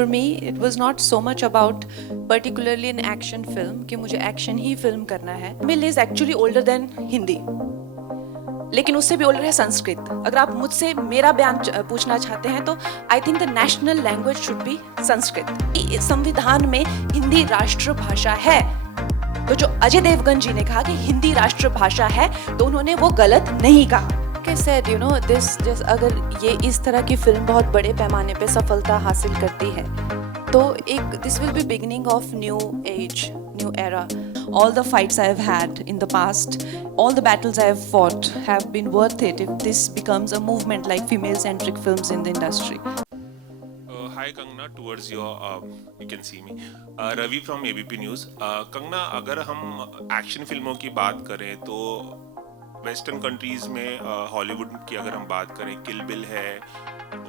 For me, it was not so much about particularly an action film कि मुझे action ही film करना है. Tamil is actually older than Hindi. लेकिन उससे भी ओल्डर है संस्कृत. अगर आप मुझसे मेरा बयान पूछना चाहते हैं तो I think the national language should be Sanskrit. संविधान में हिंदी राष्ट्रभाषा है, तो जो अजय देवगन जी ने कहा कि हिंदी राष्ट्रभाषा है, तो उन्होंने वो गलत नहीं कहा. Said, you know, this अगर ये इस तरह की फिल्म बहुत बड़े पैमाने पे सफलता हासिल करती है तो एक this will be beginning of new age, new era. All the fights I have had in the past, all the battles I have fought have been worth it if this becomes a movement like female-centric films in the industry. Hi Kangna, towards your you can see me. Ravi from ABP News. Kangna, अगर हम action फिल्मों की बात करें तो western countries में Hollywood की अगर हम बात करें, किल बिल है,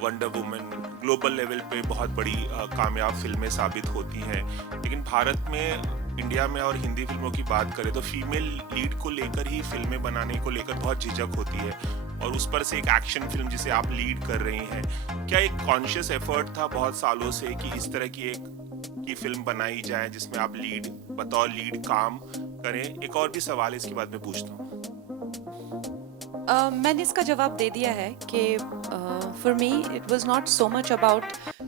वंडर वुमन ग्लोबल लेवल पे बहुत बड़ी कामयाब फिल्में साबित होती हैं. लेकिन भारत में, इंडिया में और हिंदी फिल्मों की बात करें तो फीमेल लीड को लेकर ही फिल्में बनाने को लेकर बहुत झिझक होती है, और उस पर से एक एक्शन फिल्म जिसे आप लीड कर रही हैं. क्या एक कॉन्शियस एफर्ट था बहुत सालों से कि इस तरह की फिल्म बनाई जाए जिसमें आप लीड, बतौर लीड काम करें? एक और भी सवाल इसके बाद में पूछता हूँ. मैंने इसका जवाब दे दिया है कि for me it was not so much about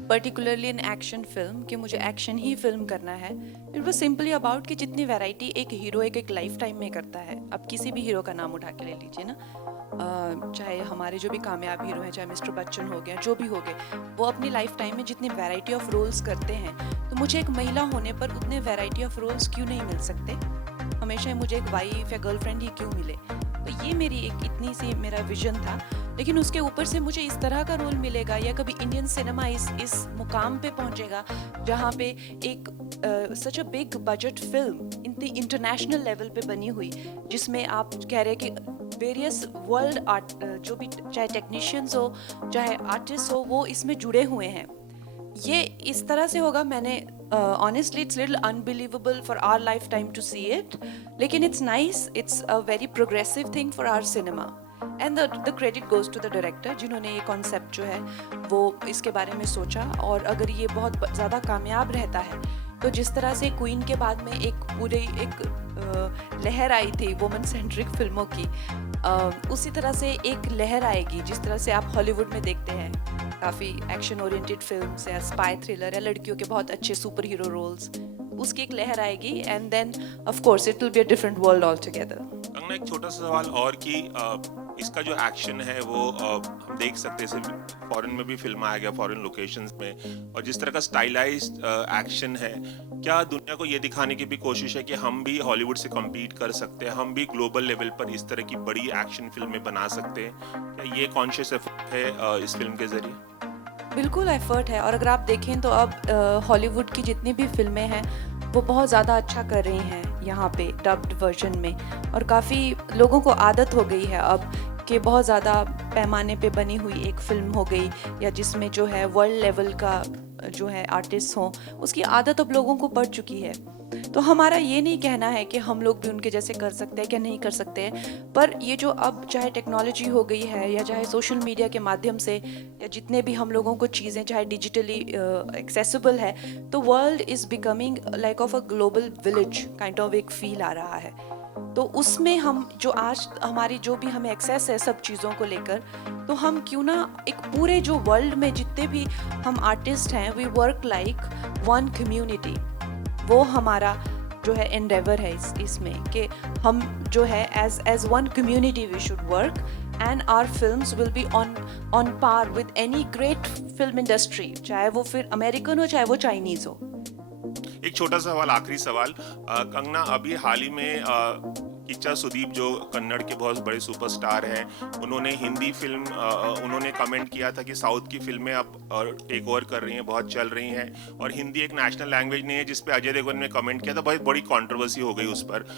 particularly an action film कि मुझे एक्शन ही फिल्म करना है. इट वाज सिंपली अबाउट कि जितनी वैरायटी एक हीरो एक लाइफ टाइम में करता है. अब किसी भी हीरो का नाम उठा के ले लीजिए ना, चाहे हमारे जो भी कामयाब हीरो हैं, चाहे मिस्टर बच्चन हो गया, जो भी हो गए, वो अपनी लाइफ टाइम में जितनी वैरायटी ऑफ रोल्स करते हैं, तो मुझे एक महिला होने पर उतने वैरायटी ऑफ रोल्स क्यों नहीं मिल सकते? हमेशा मुझे एक वाइफ या गर्लफ्रेंड ही क्यों मिले? तो ये मेरी एक इतनी सी मेरा विजन था. लेकिन उसके ऊपर से मुझे इस तरह का रोल मिलेगा या कभी इंडियन सिनेमा इस मुकाम पे पहुंचेगा जहाँ पे एक such a big budget film international level पे बनी हुई, जिसमें आप कह रहे हैं कि वेरियस वर्ल्ड आर्ट, जो भी चाहे टेक्नीशियंस हो चाहे आर्टिस्ट हो, वो इसमें जुड़े हुए हैं. ये इस तरह से होगा. मैंने honestly it's little unbelievable for our lifetime to see it, लेकिन it's nice, it's a very progressive thing for our cinema and the credit goes to the director जिन्होंने ये concept जो है वो इसके बारे में सोचा. और अगर ये बहुत ज़्यादा कामयाब रहता है तो जिस तरह से क्वीन के बाद में एक लहर आई थी वुमेन सेंट्रिक फिल्मों की, उसी तरह से एक लहर आएगी जिस तरह से आप हॉलीवुड में देखते हैं काफ़ी एक्शन ओरिएंटेड फिल्म्स या स्पाई थ्रिलर या लड़कियों के बहुत अच्छे सुपर हीरो रोल्स, उसकी एक लहर आएगी and then of course it will be a different world all together. Kangana, एक छोटा सा सवाल और कि इसका जो एक्शन है वो हम देख सकते हैं, फॉरेन में भी फिल्म आ गया, फॉरेन लोकेशंस में, और जिस तरह का स्टाइलाइज्ड एक्शन है, क्या दुनिया को ये दिखाने की भी कोशिश है कि हम भी हॉलीवुड से कम्पीट कर सकते हैं, हम भी ग्लोबल लेवल पर इस तरह की बड़ी एक्शन फिल्में बना सकते हैं? क्या ये कॉन्शियस एफर्ट है इस फिल्म के जरिए? बिल्कुल एफर्ट है. और अगर आप देखें तो अब हॉलीवुड की जितनी भी फिल्में हैं वो बहुत ज़्यादा अच्छा कर रही हैं यहाँ पे डब्ड वर्जन में, और काफ़ी लोगों को आदत हो गई है अब कि बहुत ज़्यादा पैमाने पे बनी हुई एक फिल्म हो गई या जिसमें जो है वर्ल्ड लेवल का जो है आर्टिस्ट हों, उसकी आदत अब लोगों को पड़ चुकी है. तो हमारा ये नहीं कहना है कि हम लोग भी उनके जैसे कर सकते हैं क्या नहीं कर सकते हैं, पर ये जो अब चाहे टेक्नोलॉजी हो गई है या चाहे सोशल मीडिया के माध्यम से या जितने भी हम लोगों को चीज़ें चाहे डिजिटली एक्सेसिबल है, तो world is becoming like of a global village kind of एक फील आ रहा है. तो उसमें हम जो आज हमारी जो भी हमें एक्सेस है सब चीज़ों को लेकर, तो हम क्यों ना एक पूरे जो वर्ल्ड में जितने भी हम आर्टिस्ट हैं, we work like one community. वो हमारा जो है एंडेवर है इसमें कि हम जो है as one community we should work and our films will be on par with any great film industry, चाहे वो फिर अमेरिकन हो चाहे वो चाइनीज़ हो. एक छोटा सा सवाल, आखिरी सवाल. कंगना, अभी हाल ही में किच्चा सुदीप जो कन्नड़ के बहुत बड़े सुपरस्टार हैं, उन्होंने हिंदी फिल्म, उन्होंने कमेंट किया था कि साउथ की फिल्में अब टेक ओवर कर रही हैं, बहुत चल रही हैं, और हिंदी एक नेशनल लैंग्वेज नहीं है, जिस पे अजय देवगन ने कमेंट किया था. बहुत बड़ी कंट्रोवर्सी हो गई उस पर,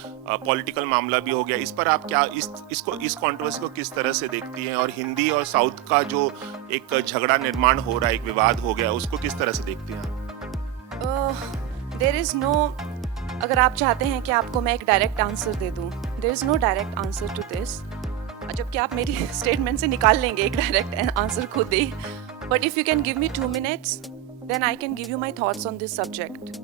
पॉलिटिकल मामला भी हो गया. इस पर आप क्या इस कंट्रोवर्सी को किस तरह से देखती हैं, और हिंदी और साउथ का जो एक झगड़ा निर्माण हो रहा है, एक विवाद हो गया, उसको किस तरह से देखती हैं आप? देयर इज़ नो, अगर आप चाहते हैं कि आपको मैं एक डायरेक्ट आंसर दे दूं, there is no direct answer to this, जबकि आप मेरी स्टेटमेंट से निकाल लेंगे एक डायरेक्ट आंसर खुद ही. But if you can give me 2 minutes, then I can give you my thoughts on this subject.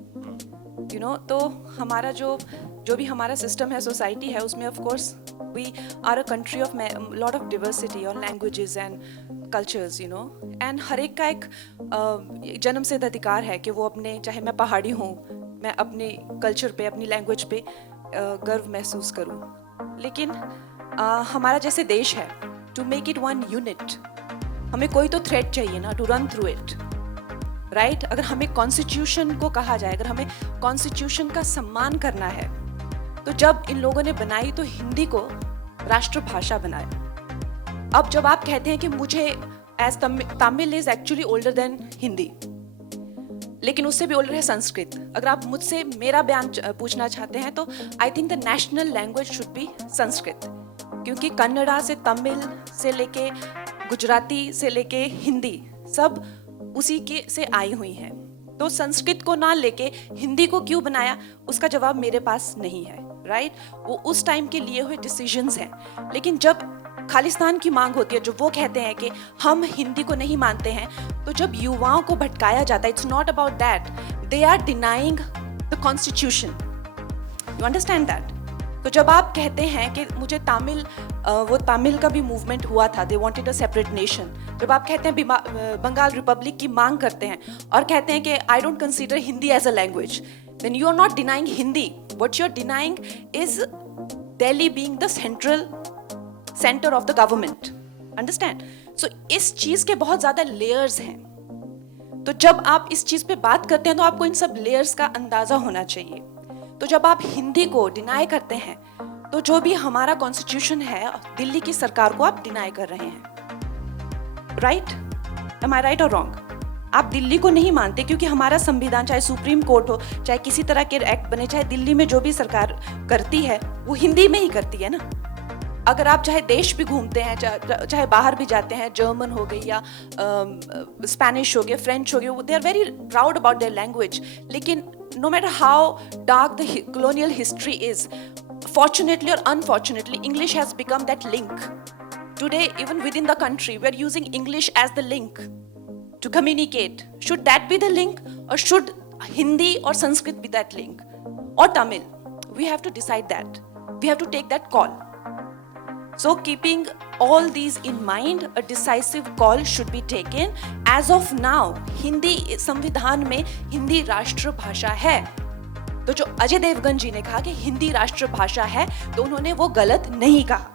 You know, तो हमारा जो भी हमारा सिस्टम है, सोसाइटी है, उसमें of course we are a country of lot of diversity और languages and cultures, you know, and हर एक का एक जन्म सिद्ध अधिकार है कि वो अपने, चाहे मैं पहाड़ी हूँ, मैं अपने कल्चर पे, अपनी लैंग्वेज पे गर्व महसूस करूँ. लेकिन हमारा जैसे देश है, to make it one unit, हमें कोई तो थ्रेड चाहिए ना to run through it, right? अगर हमें कॉन्स्टिट्यूशन को कहा जाए, अगर हमें कॉन्स्टिट्यूशन का सम्मान करना है, तो जब इन लोगों ने बनाई तो हिंदी को राष्ट्रभाषा बनाया. अब जब आप कहते हैं कि मुझे as Tamil is actually older than Hindi, लेकिन उससे भी ओल्डर है संस्कृत. अगर आप मुझसे मेरा बयान पूछना चाहते हैं तो I think the national language should be Sanskrit, क्योंकि कन्नड़ा से तमिल से लेके गुजराती से लेके हिंदी सब उसी के से आई हुई हैं. तो संस्कृत को ना लेके हिंदी को क्यों बनाया, उसका जवाब मेरे पास नहीं है, राइट? वो उस टाइम के लिए हुए डिसीजंस हैं. लेकिन जब खालिस्तान की मांग होती है, जो वो कहते हैं कि हम हिंदी को नहीं मानते हैं, तो जब युवाओं को भटकाया जाता है, it's not about that, they are denying the constitution. You understand that? तो जब आप कहते हैं कि मुझे तमिल, वो तमिल का भी मूवमेंट हुआ था, they wanted a separate nation. जब आप कहते हैं बंगाल रिपब्लिक की मांग करते हैं और कहते हैं कि I don't consider Hindi as a language, then you are not denying Hindi. What you are denying is Delhi being the centre of the government. Understand? So इस चीज के बहुत ज्यादा लेयर्स हैं. तो जब आप इस चीज पे बात करते हैं तो आपको इन सब लेयर्स का अंदाजा होना चाहिए. तो जब आप हिंदी को डिनाई करते हैं, तो जो भी हमारा कॉन्स्टिट्यूशन है, दिल्ली की सरकार को आप डिनाई कर रहे हैं, राइट? एम आई राइट और रॉन्ग? आप दिल्ली को नहीं मानते क्योंकि हमारा संविधान, चाहे सुप्रीम कोर्ट हो, चाहे किसी तरह के एक्ट बने, चाहे दिल्ली में जो भी सरकार करती है वो हिंदी में ही करती है ना. अगर आप चाहे देश भी घूमते हैं, चाहे बाहर भी जाते हैं, जर्मन हो गई या स्पेनिश हो गया, फ्रेंच हो गया, they are very proud about their language. लेकिन no matter how dark the colonial history is, fortunately or unfortunately, English has become that link. Today, even within the country, we are using English as the link to communicate. Should that be the link, or should Hindi or Sanskrit be that link, or Tamil? We have to decide that. We have to take that call. So keeping all these in mind, a decisive call should be taken. As of now, Hindi संविधान में हिंदी राष्ट्रभाषा है. तो जो अजय देवगन जी ने कहा कि हिंदी राष्ट्रभाषा है, तो उन्होंने वो गलत नहीं कहा.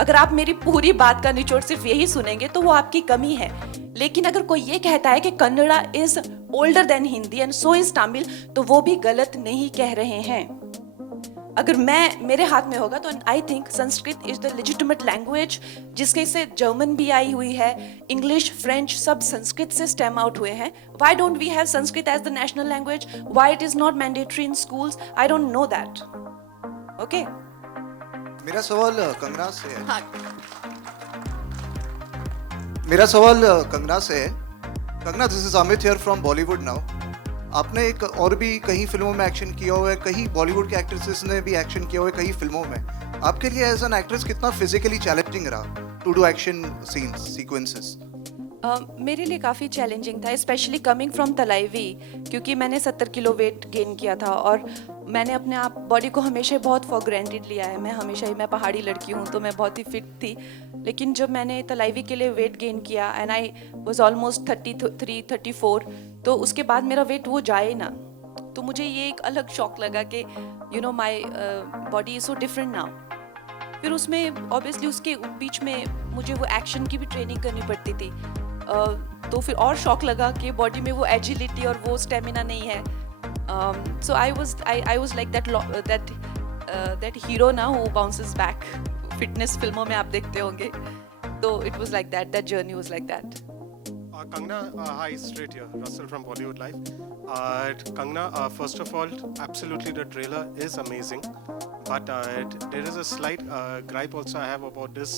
अगर आप मेरी पूरी बात का निचोड़ सिर्फ यही सुनेंगे तो वो आपकी कमी है. लेकिन अगर कोई ये कहता है कि Kannada is older than Hindi and so is Tamil, तो वो भी गलत नहीं कह रहे हैं. अगर मेरे हाथ में होगा तो I think Sanskrit is the legitimate language, जिसके से जर्मन भी आई हुई है, इंग्लिश, फ्रेंच सब संस्कृत से स्टेम आउट हुए हैं. Why don't we have Sanskrit as the national language? Why it is not mandatory in schools? I don't know that. Okay, मेरा सवाल कंगना से है. हाँ. मेरा सवाल कंगना से है. Kangana, this is Amit here from Bollywood now. आपने एक और भी कई फिल्मों में एक्शन किया हुआ है, कई बॉलीवुड के एक्ट्रेसेस ने भी एक्शन किया हुआ है कई फिल्मों में. आपके लिए एज एन एक्ट्रेस कितना फिजिकली चैलेंजिंग रहा to do action scenes, sequences? मेरे लिए काफ़ी चैलेंजिंग था, स्पेशली कमिंग फ्रॉम तलाईवी, क्योंकि मैंने 70 किलो वेट गेन किया था और मैंने अपने आप बॉडी को हमेशा बहुत फॉर ग्रांटेड लिया है. मैं पहाड़ी लड़की हूँ तो मैं बहुत ही फिट थी. लेकिन जब मैंने तलाईवी के लिए वेट गेन किया एंड आई वाज ऑलमोस्ट 33-34, तो उसके बाद मेरा वेट वो जाए ना, तो मुझे ये एक अलग शॉक लगा कि you know my body is so different now. फिर उसमें ऑब्वियसली उसके बीच में मुझे वो एक्शन की भी ट्रेनिंग करनी पड़ती थी. तो फिर और शॉक लगा कि बॉडी में वो एजिलिटी और वो स्टेमिना नहीं है. So I was like that hero ना हु बाउंसेस बैक. फिटनेस फिल्मों में आप देखते होंगे, तो it was like that journey was like that. Kangna, hi, straight here, Russell from Bollywood Live. Kangna, first of all, absolutely the trailer is amazing, but there is a slight gripe also I have about this.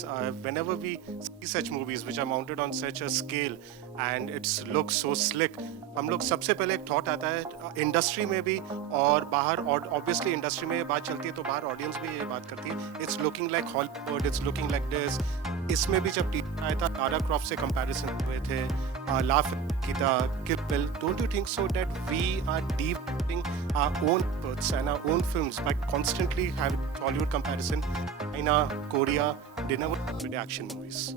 Whenever we see such movies which are mounted on such a scale and it's looks so slick. हम लोग सबसे पहले एक thought आता है industry में भी और बाहर, और ऑब्वियसली इंडस्ट्री में ये बात चलती है तो बाहर ऑडियंस भी ये बात करती है, it's looking like Hollywood, it's looking like this. इसमें भी जब टीजर आया था लारा क्रॉफ्ट से कंपैरिजन हुए थे, लाफ की था, kill bill. Don't you think so that we are dipping our own efforts and our own films by constantly having Hollywood comparison, China, Korea, they never did action movies.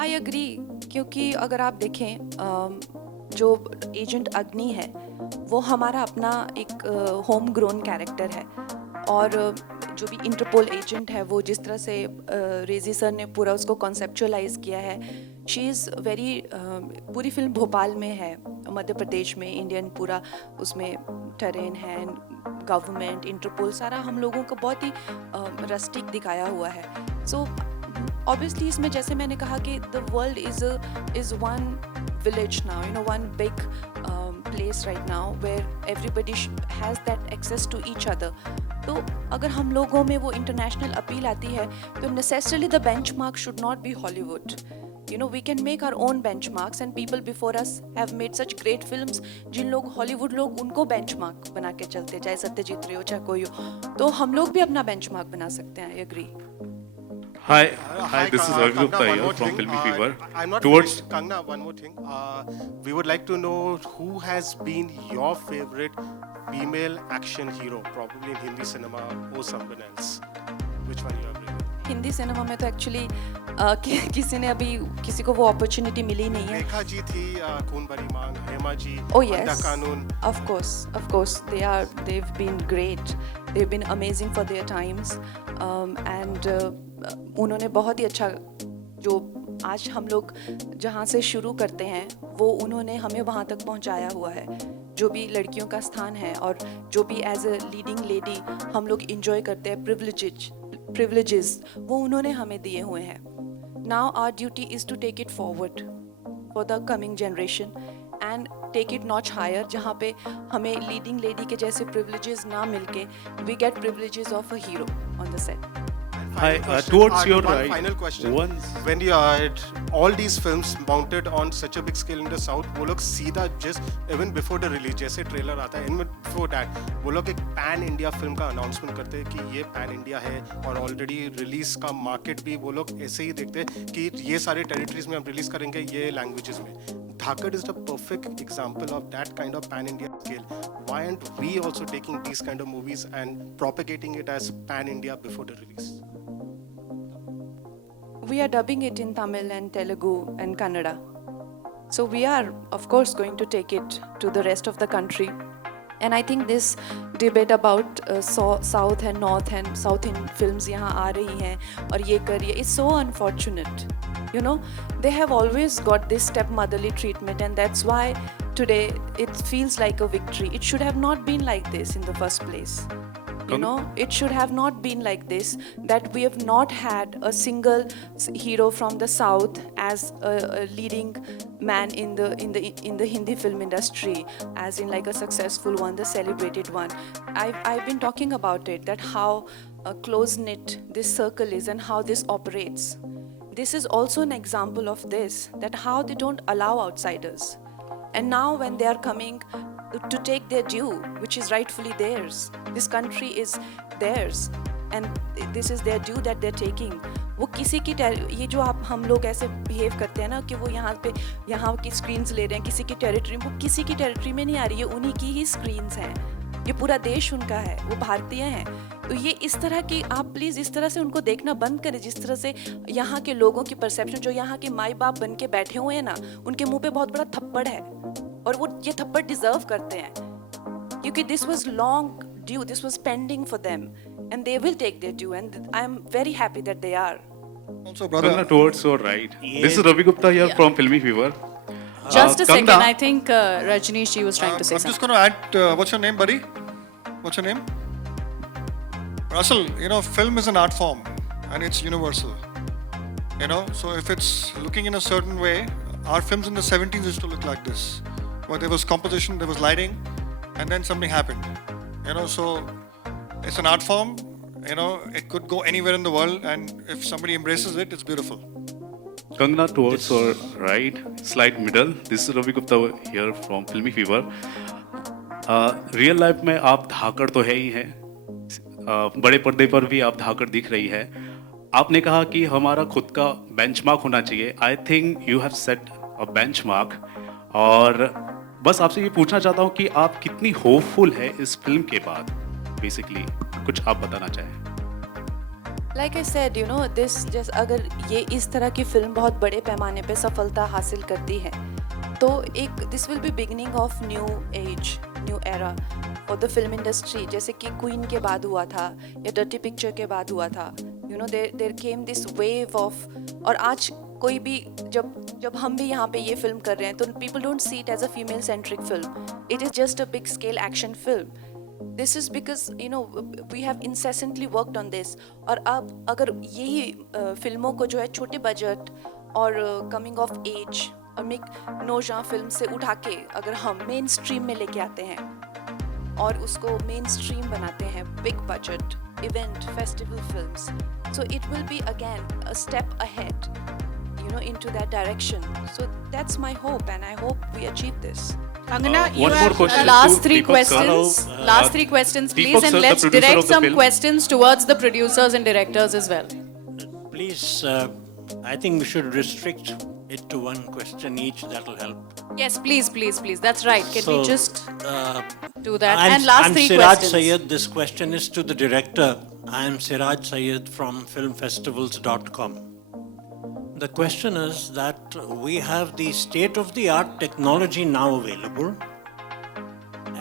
I agree, क्योंकि अगर आप देखें जो agent अग्नि है वो हमारा अपना एक होम ग्रोन कैरेक्टर है, और जो भी इंटरपोल एजेंट है वो जिस तरह से रेजी सर ने पूरा उसको कॉन्सेप्चुअलाइज किया है, शी इज़ वेरी, पूरी फिल्म भोपाल में है, मध्य प्रदेश में, इंडियन पूरा उसमें टेरेन है, गवर्नमेंट, इंटरपोल, सारा हम लोगों को बहुत ही रस्टिक दिखाया हुआ है. सो ऑब्वियसली इसमें जैसे मैंने कहा कि the world is one village now, you know, one big place right now where everybody has that access to each other. तो अगर हम लोगों में वो इंटरनेशनल अपील आती है तो necessarily the benchmark should not be Hollywood. You know, we can make our own benchmarks and people before us have made such great films. जिन लोग हॉलीवुड लोग उनको benchmark बना के चलते, चाहे सत्यजीत रे हो चाहे कोई हो, तो हम लोग भी अपना benchmark बना सकते हैं. I agree. Hi, this is Ravi Kangna, Gupta one here more from thing. Filmy Fever. I'm not Towards finished. Kangna, one more thing. We would like to know who has been your favorite female action hero, probably in Hindi cinema or someone else. Which one you have really? Hindi cinema में तो actually किसी ने अभी किसी को वो opportunity मिली नहीं है. रेखा जी थी, खून भरी मांग, हेमा जी, Oh अंधा yes, कानून. of course, they've been great, they've been amazing for their times, and उन्होंने बहुत ही अच्छा, जो आज हम लोग जहाँ से शुरू करते हैं वो उन्होंने हमें वहाँ तक पहुँचाया हुआ है. जो भी लड़कियों का स्थान है और जो भी एज अ लीडिंग लेडी हम लोग इंजॉय करते हैं, प्रिविलेजेस वो उन्होंने हमें दिए हुए हैं. Now our duty is to take it forward for the coming generation and take it notch higher, जहाँ पे हमें लीडिंग लेडी के जैसे प्रिविलेजेस ना मिलके we get privileges of a hero on the set. Hi, Question. towards your one right. final question. Once When you had all these films mounted on such a big scale in the south, वो लोग सीधा just even before the release, जैसे trailer आता है, even before that, वो लोग एक pan India film का अनाउंसमेंट करते हैं कि ये पैन इंडिया है, और ऑलरेडी रिलीज का मार्केट भी वो लोग ऐसे ही देखते हैं कि ये सारे टेरिटरीज में हम रिलीज करेंगे ये लैंग्वेजेस में. Dhakad is the perfect example of that kind of pan India scale. Why aren't we also taking these kind of movies and propagating it as pan India before the release? We are dubbing it in Tamil and Telugu and Kannada. So we are, of course, going to take it to the rest of the country. And I think this debate about South and North and South in films यहाँ आ रही हैं और ये करिए, is so unfortunate. You know, they have always got this stepmotherly treatment, and that's why today it feels like a victory. It should have not been like this in the first place. You know, it should have not been like this, that we have not had a single hero from the south as a leading man in the Hindi film industry, as in like a successful one, the celebrated one. I've been talking about it, that how close knit this circle is and how this operates. This is also an example of this, that how they don't allow outsiders. And now when they are coming to take their due, which is rightfully theirs, this country is theirs and this is their due that they're taking. वो किसी की ये जो आप हम लोग ऐसे behave करते हैं ना कि वो यहाँ की स्क्रीन्स ले रहे हैं किसी की टेरिटरी में, वो किसी की टेरिटरी में नहीं आ रही है, उन्हीं की ही स्क्रीन्स हैं, ये पूरा देश उनका है, वो भारतीय हैं. तो ये इस तरह की आप प्लीज़ इस तरह से उनको देखना बंद करें, जिस तरह से यहाँ के लोगों की परसेप्शन, जो यहाँ के माई बाप बन के बैठे हुए हैं ना, उनके मुंह पे बहुत बड़ा थप्पड़ है और वो ये थप्पड़ डिजर्व करते हैं, क्योंकि this was long due, this was pending for them and they will take their due and I am very happy that they are. Also, brother, Kangna, towards your right. This is Ravi Gupta here from Filmy Fever. Just a second, Kangna, I think Rajnish, she was trying to say I'm just something. going to add, what's your name, buddy? What's your name? Russell, you know, film is an art form and it's universal. You know, so if it's looking in a certain way, our films in the 70s used to look like this, where there was composition, there was lighting, and then something happened. You know, so it's an art form. You know, it could go anywhere in the world, and if somebody embraces it, it's beautiful. Kangna, towards your right, slight middle. This is Ravi Gupta here from Filmy Fever. Real life में आप धाकड़ तो है ही हैं, बड़े पर्दे पर भी आप धाकड़ दिख रही है. आपने कहा कि हमारा खुद का बेंचमार्क होना चाहिए. I think you have set a benchmark. और बस आपसे ये पूछना चाहता हूँ कि आप कितनी होपफुल है इस फिल्म के बाद. बेसिकली कुछ आप बताना चाहें. Like I said, you know, this just अगर ये इस तरह की फिल्म बहुत बड़े पैमाने पे सफलता हासिल करती है तो एक this will be beginning of new age, new era for the film industry. जैसे कि क्वीन के बाद हुआ था या डर्टी पिक्चर के बाद हुआ था. You know, there came this wave of. और आज कोई भी जब हम भी यहाँ पे ये फिल्म कर रहे हैं तो people don't see it as a female centric film. It is just a big scale action film. This is because, you know, we have incessantly worked on this. और अब अगर यही फिल्मों को जो है छोटे बजट और कमिंग ऑफ एज और मिक नोजा फिल्म से उठा के अगर हम मेन स्ट्रीम में लेके आते हैं और उसको मेन स्ट्रीम बनाते हैं, big budget event festival films, so it will be again a step ahead, you know, into that direction. So that's my hope and I hope we achieve this. Kangana, you one more have question last to three Deepak questions. sir. Last three questions, Deepak please, and sir, the let's producer direct of the some film. questions towards the producers and directors as well. Please, I think we should restrict it to one question each. That will help. Yes, please. That's right. Can we just do that? I'm, And last I'm three Siraj questions. Sayed. This question is to the director. I am Siraj Sayed from filmfestivals.com. The question is that we have the state-of-the-art technology now available,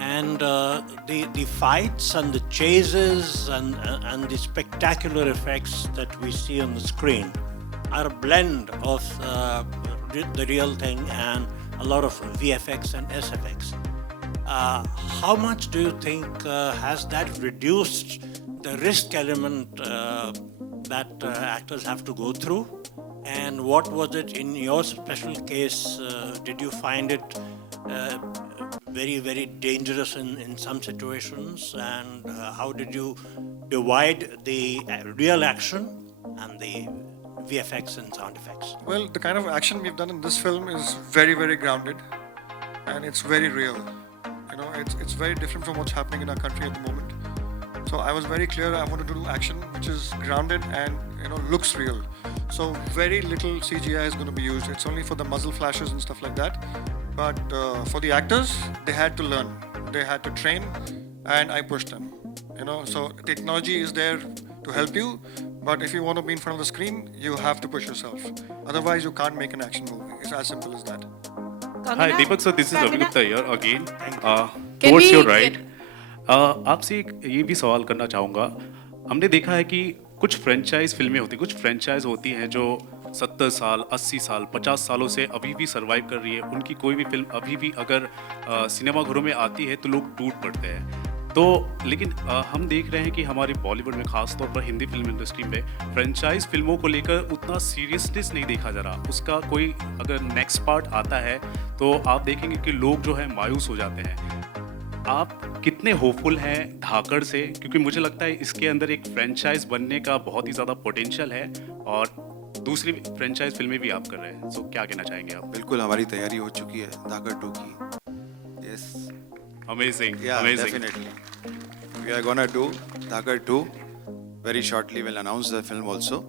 and the fights and the chases and the spectacular effects that we see on the screen are a blend of the real thing and a lot of VFX and SFX. How much do you think has that reduced the risk element that actors have to go through? And what was it in your special case? Did you find it very, very dangerous in some situations? And how did you divide the real action and the VFX and sound effects? Well, the kind of action we've done in this film is very, very grounded, and it's very real. You know, it's very different from what's happening in our country at the moment. So I was very clear I wanted to do action which is grounded and, you know, looks real. So very little CGI is going to be used. It's only for the muzzle flashes and stuff like that. But for the actors, they had to learn. They had to train, and I pushed them. You know, so technology is there to help you, but if you want to be in front of the screen, you have to push yourself. Otherwise, you can't make an action movie. It's as simple as that. Hi, Deepak sir, this is Ravi Gupta here again. Can Towards we your right. आपसे ये भी सवाल करना चाहूँगा. हमने देखा है कि कुछ फ्रेंचाइज फिल्में होती, कुछ फ्रेंचाइज होती हैं जो 70 साल, 80 साल, 50 सालों से अभी भी सर्वाइव कर रही है. उनकी कोई भी फिल्म अभी भी अगर सिनेमाघरों में आती है तो लोग टूट पड़ते हैं. तो लेकिन हम देख रहे हैं कि हमारी बॉलीवुड में, खास तौर पर हिंदी फिल्म इंडस्ट्री में, फ्रेंचाइज फिल्मों को लेकर उतना सीरियसनेस नहीं देखा जा रहा. उसका कोई अगर नेक्स्ट पार्ट आता है तो आप देखेंगे कि लोग जो है मायूस हो जाते हैं. आप कितने होपफुल हैं धाकड़ से? क्योंकि मुझे लगता है इसके अंदर एक फ्रेंचाइज बनने का बहुत ही ज़्यादा पोटेंशियल है और दूसरी फ्रेंचाइज फिल्में भी आप कर रहे हैं. सो क्या कहना चाहेंगे आप? बिल्कुल, हमारी तैयारी हो चुकी है धाकड़ 2 की. Yes, amazing, yeah, amazing. definitely. We are gonna do Dhakad 2 very shortly. We'll announce the film also.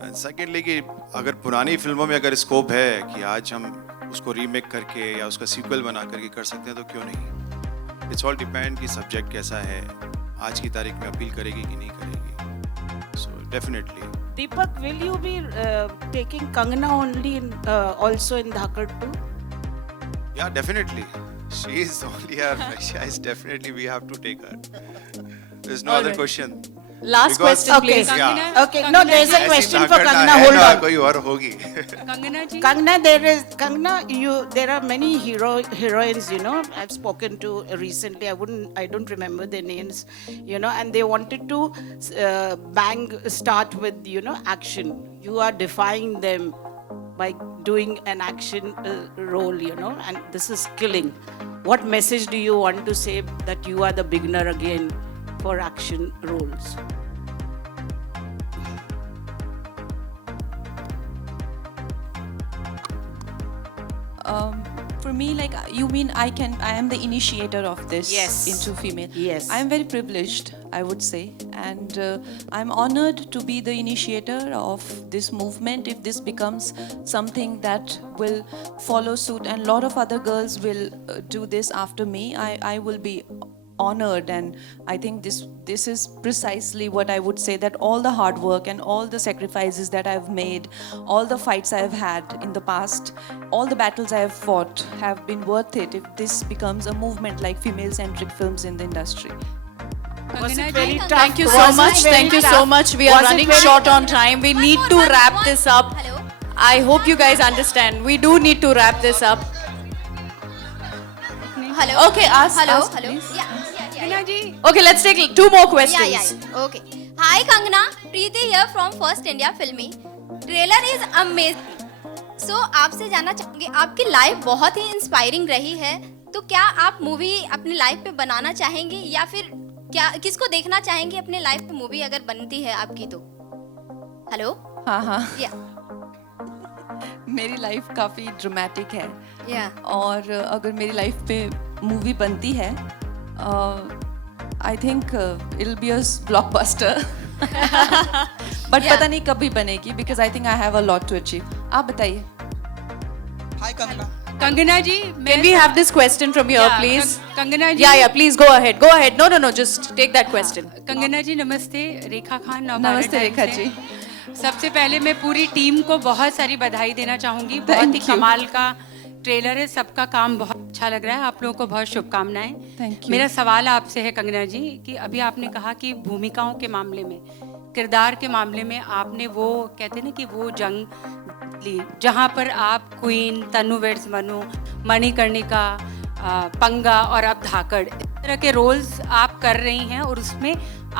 And secondly, कि अगर पुरानी फिल्मों में अगर स्कोप है कि आज हम उसको रीमेक करके या उसका सीक्वल बना करके कर सकते हैं तो क्यों नहीं. इट्स ऑल डिपेंड कि सब्जेक्ट कैसा है, आज की तारीख में अपील करेगी कि नहीं करेगी. So definitely. Deepak, will you be taking Kangana only also in Dhakad 2? Yeah, definitely. She is only our franchise. Definitely, we have to take her. There's no other question. Last Because- question, Okay. please. Yeah. Okay, no, there's a ऐसी question for धाकड़ ना Kangana. है Hold ना, on. कोई और होगी. Kangana, there are many heroines, you know. I've spoken to recently. I don't remember their names, you know, and they wanted to start with, you know, action. You are defying them by doing an action role, you know, and this is killing. What message do you want to say that you are the beginner again for action roles? me, like you mean I am the initiator of this Yes. into female. Yes. I am very privileged, I would say, and I'm honored to be the initiator of this movement. If this becomes something that will follow suit, and a lot of other girls will do this after me, I will be honored. And I think this is precisely what I would say, that all the hard work and all the sacrifices that I've made, all the fights I've had in the past, all the battles I have fought have been worth it if this becomes a movement like female-centric films in the industry. Was it very tough? Thank you so Was it much. very Thank you tough? so much. We are Was it running very short tough? on time. We need to wrap this up. Hello. I hope you guys understand. We do need to wrap this up. Hello. Okay, ask. Hello. ask, Hello. please. Yeah. Okay, let's take 2 more Yeah, questions. yeah. Okay. Hi, Kangana. Preeti here from First India Filmy. Trailer is amazing. So आपसे जानना चाहूँगी, आपकी life बहुत ही inspiring रही है, तो क्या आप मूवी अपनी लाइफ पे बनाना चाहेंगी, या फिर क्या किसको देखना चाहेंगी अपने लाइफ पे मूवी अगर बनती है आपकी तो? हेलो. हाँ या. मेरी लाइफ काफ़ी ड्रामेटिक है, या. और अगर मेरी लाइफ पे मूवी बनती है, I think it be a blockbuster. But Yeah. पता नहीं कभी बनेगी, because I think I have a lot to achieve. आप बताइए. हाय Kangana. Kangana ji, can we have this question from here, please? Kangana ji. Yeah, please go ahead. Go ahead. No, just take that question. Kangana जी नमस्ते. रेखा खान नवभारत नमस्ते times रेखा से। जी. सबसे पहले मैं पूरी team को बहुत सारी बधाई देना चाहूँगी. बहुत ही Thank you. कमाल का ट्रेलर है, सबका काम बहुत अच्छा लग रहा है. आप लोगों को बहुत शुभकामनाएं. Thank you. मेरा सवाल आपसे है कंगना जी कि अभी आपने कहा कि भूमिकाओं के मामले में, किरदार के मामले में आपने वो कहते हैं ना कि वो जंग ली जहाँ पर आप क्वीन, तनु वेड्स मनु, मणिकर्णिका, पंगा और अब धाकड़, इस तरह के रोल्स आप कर रही हैं और उसमें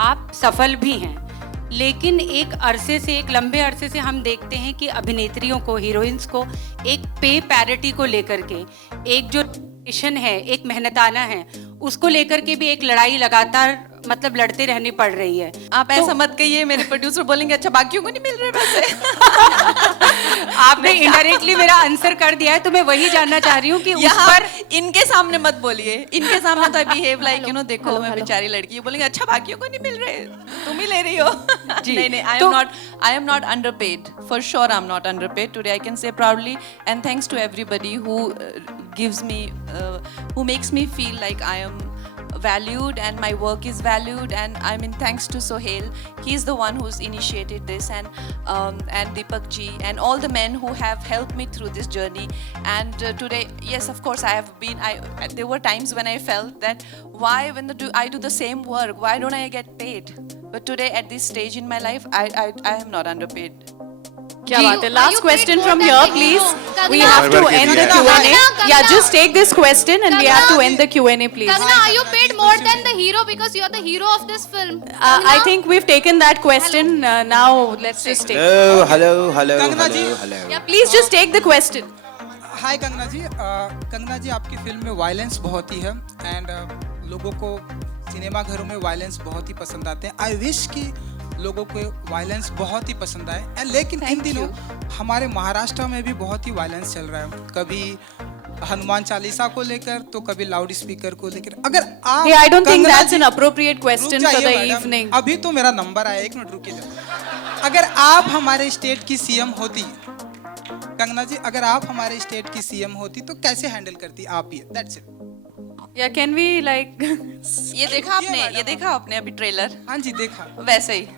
आप सफल भी हैं. लेकिन एक लंबे अरसे से हम देखते हैं कि अभिनेत्रियों को, हीरोइंस को एक पे पैरिटी को लेकर के, एक जो मिशन है, एक मेहनताना है, उसको लेकर के भी एक लड़ाई लगातार मतलब लड़ते रहनी पड़ रही है. आप ऐसा मत कहिए, मेरे प्रोड्यूसर बोलेंगे अच्छा बाकियों को नहीं मिल रहे पैसे. आपने इनडायरेक्टली मेरा आंसर कर दिया है, तो मैं वही जानना चाह रही हूँ कि उस पर इनके सामने मत बोलिए. इनके सामने तो बिहेव लाइक देखो मैं बेचारी लड़की, ये बोलेंगे अच्छा बाकियों को नहीं मिल रहे, तुम ही ले रही हो. नहीं, I am not underpaid. For sure I'm not underpaid. Today I can say proudly, and thanks to everybody who gives me, who makes me feel like I am valued and my work is valued. And I mean, thanks to Sohail, he's the one who's initiated this, and Deepak ji and all the men who have helped me through this journey. And today, yes, of course, there were times when I felt that why when I do the same work, why don't I get paid? But today at this stage in my life, I am not underpaid. क्या बात है. Are Last you question paid from more here, than the please. hero? We Kangana. have to Kangana. end the Kangana. Q&A. Yeah, just take this question and we have to end the Q&A, please. Kangana, are you paid more than the hero because you're the hero of this film? I think we've taken that question. Now let's just take. hello. Kangana ji. Yeah, please just take the question. हाय कंगना जी. कंगना जी, आपकी film में violence बहुत ही है and लोगों को cinema घरों में violence बहुत ही पसंद आते हैं. आई विश कि लोगों को वायलेंस बहुत ही पसंद आए. एंड लेकिन इन दिनों हमारे महाराष्ट्र में भी बहुत ही वायलेंस चल रहा है, कभी हनुमान चालीसा को लेकर तो कभी लाउड स्पीकर को लेकर. अगर आप Yeah, I don't think Kangana that's ji- an appropriate question रुक for जाइए the मैडम, evening. अभी तो मेरा नंबर आया, 1 मिनट रुकिए. अगर आप हमारे स्टेट की सीएम होती, कंगना जी, अगर आप हमारे स्टेट की सीएम होती तो कैसे हैंडल करती आप ये? That's it. Yeah, can we like? ये देखा आपने अभी ट्रेलर? हाँ जी, देखा. वैसे ही.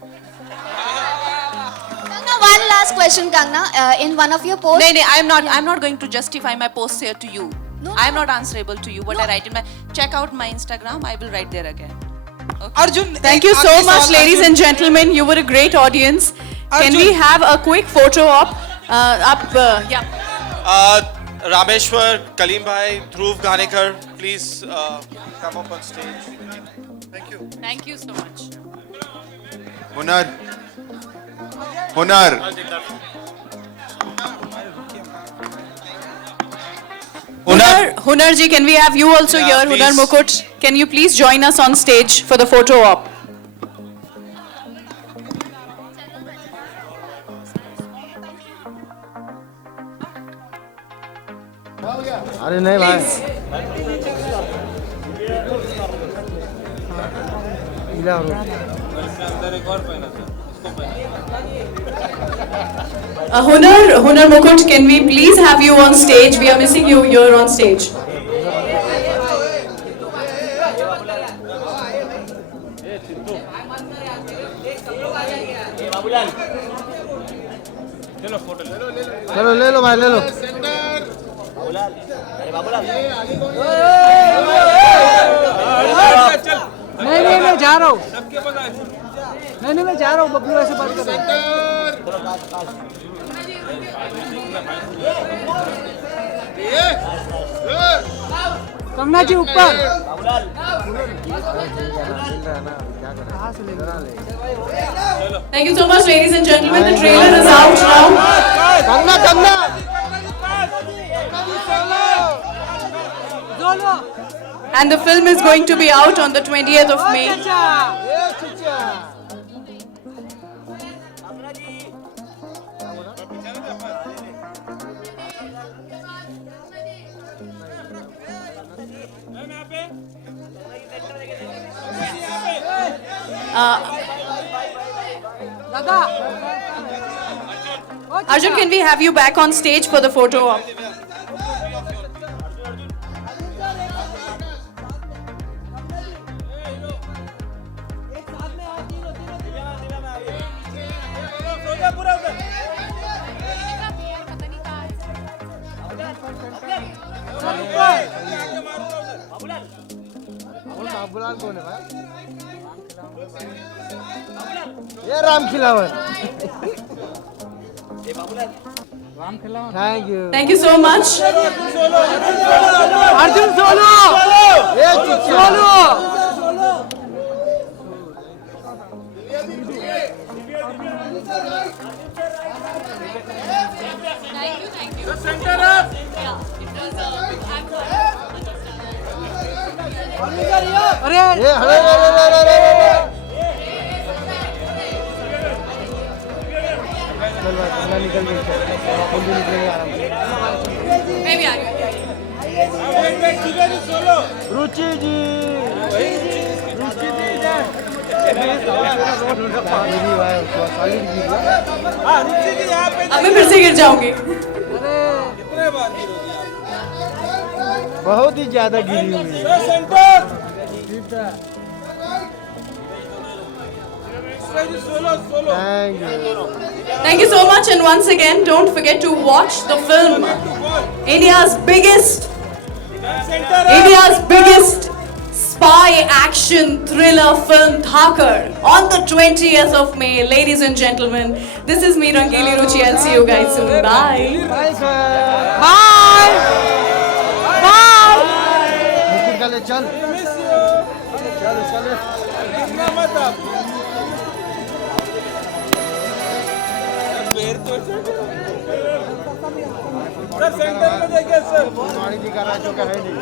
Kangana, one last question, Kangana. In one of your posts. No, I'm not going to justify my posts here to you. No, I'm no. not answerable to you. What I write in my, check out my Instagram. I will write there again. Arjun, Thank you so much, ladies and gentlemen. You were a great audience. Can we have a quick photo op? Yeah. Rameshwar, Kalim bhai, Dhruv Ganekar, please come up on stage. Thank you. Thank you so much. हुनर. Hunar ji, can we have you also Yeah, here? Hunar please. Mukut, can you please join us on stage for the photo op? अरे नहीं भाई Hunar Mukut, can we please have you on stage? We are missing you here on stage. चलो ले लो भाई ले लो नहीं मैं जा रहा हूँ नहीं मैं जा रहा हूँ बबलू ऐसे बात कर रहा कंगना जी ऊपर Thank you so much, ladies and gentlemen. The trailer is out now. Kangana And the film is going to be out on the 20th of May. Arjun, can we have you back on stage for the photo op? Babulal कौन है भाई ये Ram Khilawan thank you so much. Arjun solo ये solo अरे ये हरे चल भाई निकल गई हम भी निकलेंगे आराम से मैं भी आ गई रुचि जी अब मैं फिर से गिर जाऊंगी. बहुत ही ज्यादा गिरी हुई Thank you so much, and once again, don't forget to watch the film. India's biggest spy action thriller film Thakar on the 20th of May. Ladies and gentlemen, this is me Rangili Ruchi. I'll see you guys soon. Bye. Bye sir. Bye. Bye. चल चल sir centre में देखिए sir दिखा रहा है जो कहे नहीं